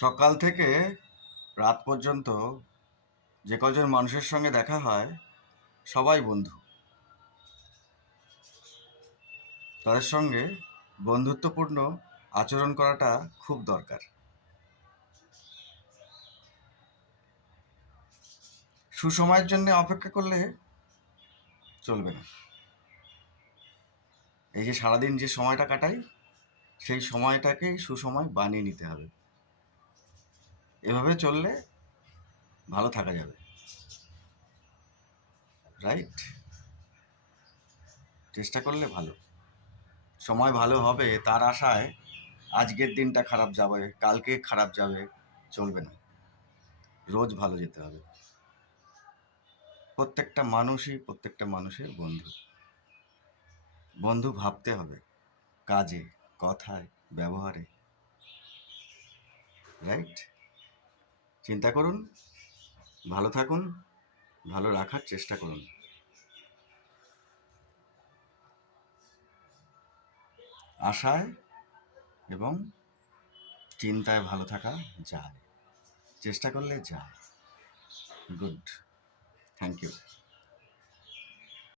সকাল থেকে রাত পর্যন্ত যে কজন মানুষের সঙ্গে দেখা হয় সবাই বন্ধু। তাদের সঙ্গে বন্ধুত্বপূর্ণ আচরণ করাটা খুব দরকার। সুসময়ের জন্য অপেক্ষা করলে চলবে না। এই যে সারাদিন যে সময়টা কাটাই, সেই সময়টাকেই সুসময় বানিয়ে নিতে হবে। এভাবে চললে ভালো থাকা যাবে, রাইট? চেষ্টা করলে ভালো সময় ভালো হবে তার আশায় আজকের দিনটা খারাপ যাবে, কালকে খারাপ যাবে, চলবে না। রোজ ভালো যেতে হবে। প্রত্যেকটা মানুষই প্রত্যেকটা মানুষের বন্ধু। বন্ধু ভাবতে হবে কাজে, কথায়, ব্যবহারে, রাইট? চিন্তা করুন, ভালো থাকুন, ভালো রাখার চেষ্টা করুন। আশায় এবং চিন্তায় ভালো থাকা যায়, চেষ্টা করলে যায়। Good, thank you.